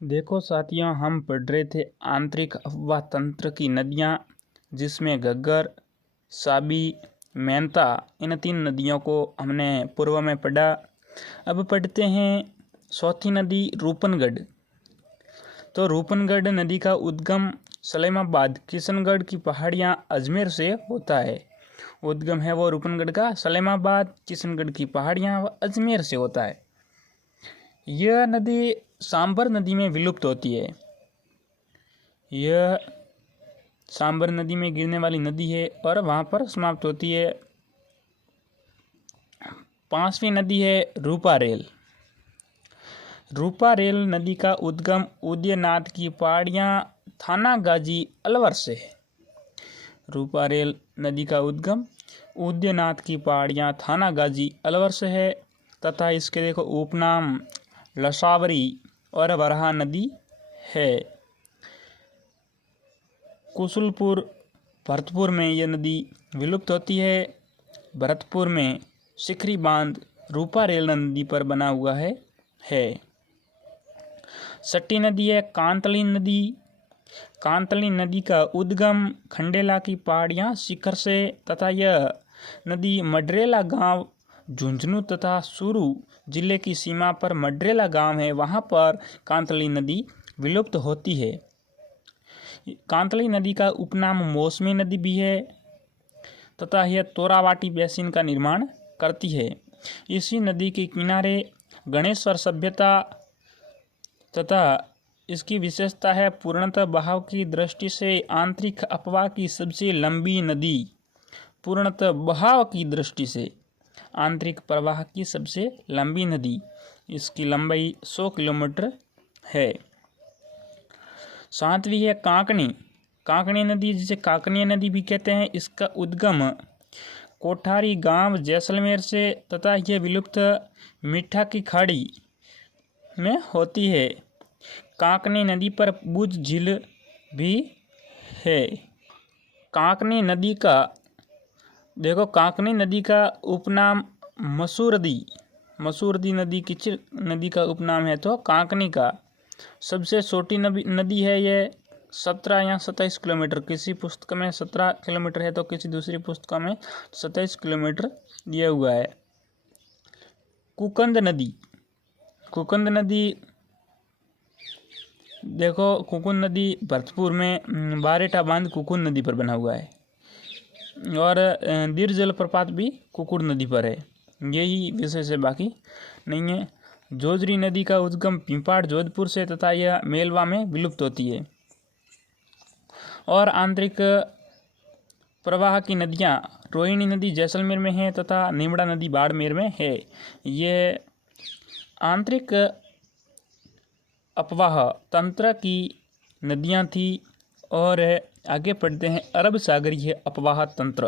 देखो साथियों, हम पढ़ रहे थे आंतरिक अफवाह तंत्र की नदियाँ, जिसमें घग्गर, साबी, मेंता, इन 3 नदियों को हमने पूर्व में पढ़ा। अब पढ़ते हैं चौथी नदी रूपनगढ़। तो रूपनगढ़ नदी का उद्गम सलेमाबाद किशनगढ़ की पहाड़ियाँ अजमेर से होता है। उद्गम है वो रूपनगढ़ का सलेमाबाद किशनगढ़ की पहाड़ियाँ व अजमेर से होता है। यह नदी सांबर नदी में विलुप्त होती है। यह सांबर नदी में गिरने वाली नदी है और वहाँ पर समाप्त होती है। 5वीं नदी है रूपारेल। रूपारेल नदी का उद्गम उदयनाथ की पहाड़ियाँ थानागाजी अलवर से है। रूपारेल नदी का उद्गम उदयनाथ की पहाड़ियाँ थानागाजी अलवर से है तथा इसके देखो उपनाम लसावरी और वराहा नदी है। कुशलपुर भरतपुर में यह नदी विलुप्त होती है। भरतपुर में शिखरी बांध रूपारेल नदी पर बना हुआ है। 6ठी नदी है कांतली नदी। कांतली नदी का उद्गम खंडेला की पहाड़ियाँ शिखर से तथा यह नदी मडरेला गांव झुंझुनू तथा सुरू जिले की सीमा पर मडरेला गांव है, वहां पर कांतली नदी विलुप्त होती है। कांतली नदी का उपनाम मौसमी नदी भी है तथा यह तोरावाटी बेसिन का निर्माण करती है। इसी नदी के किनारे गणेश्वर सभ्यता तथा इसकी विशेषता है पूर्णतः बहाव की दृष्टि से आंतरिक अफवाह की सबसे लंबी नदी। पूर्णतः बहाव की दृष्टि से आंतरिक प्रवाह की सबसे लंबी नदी, इसकी लंबाई 100 किलोमीटर है। 7वीं है कांकनी। कांकनी नदी, जिसे काकनीय नदी भी कहते हैं, इसका उद्गम कोठारी गांव जैसलमेर से तथा यह विलुप्त मीठा की खाड़ी में होती है। कांकनी नदी पर बुझ झील भी है। कांकनी नदी का देखो, कांकनी नदी का उपनाम मसूरदी नदी किस नदी का उपनाम है तो कांकनी का। सबसे छोटी नदी है ये 17 या 27 किलोमीटर। किसी पुस्तक में 17 किलोमीटर है तो किसी दूसरी पुस्तक में 27 किलोमीटर दिया हुआ है। कुकंद नदी देखो, कुकुंद नदी भरतपुर में बारेटा बांध कुकुंद नदी पर बना हुआ है और दीर जलप्रपात भी कुकुड़ नदी पर है। यही विशेष है, बाकी नहीं है। जोजरी नदी का उद्गम पिंपाड़ जोधपुर से तथा यह मेलवा में विलुप्त होती है। और आंतरिक प्रवाह की नदियाँ रोहिणी नदी जैसलमेर में है तथा नीमड़ा नदी बाड़मेर में है। ये आंतरिक अफवाह तंत्र की नदियाँ थी। और आगे पढ़ते हैं अरब सागरीय अफवाह तंत्र।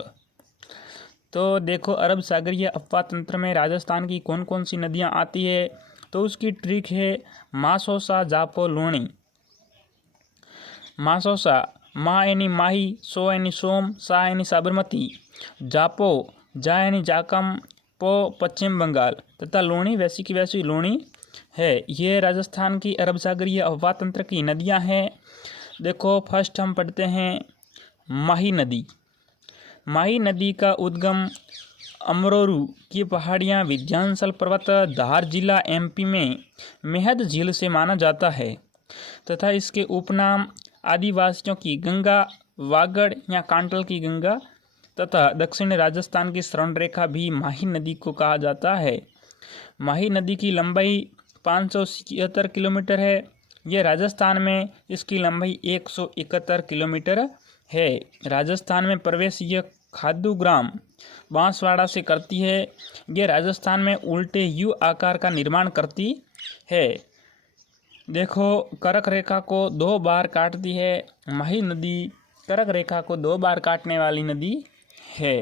तो देखो, अरब सागरीय अफवाह तंत्र में राजस्थान की कौन कौन सी नदियाँ आती है तो उसकी ट्रिक है मासोसा, जापो, लोणी। मासोसा, मा यानी माही, सो यानी सोम, सा यानी साबरमती, जापो, जा यानी जाकम, पो पश्चिम बंगाल तथा लोणी वैसी की वैसी लोणी है। ये राजस्थान की अरब सागरीय अफवाह तंत्र की नदियाँ हैं। देखो, फर्स्ट हम पढ़ते हैं माही नदी। माही नदी का उद्गम अमरोरू की पहाड़ियाँ विंध्याचल पर्वत धार जिला एमपी में मेहद झील से माना जाता है तथा इसके उपनाम आदिवासियों की गंगा, वागड़ या कांटल की गंगा तथा दक्षिण राजस्थान की श्रवण रेखा भी माही नदी को कहा जाता है। माही नदी की लंबाई 577 किलोमीटर है। यह राजस्थान में इसकी लंबाई 171 किलोमीटर है। राजस्थान में प्रवेश यह खादू ग्राम बांसवाड़ा से करती है। यह राजस्थान में उल्टे यू आकार का निर्माण करती है। देखो, कर्क रेखा को 2 बार काटती है। माही नदी कर्क रेखा को 2 बार काटने वाली नदी है।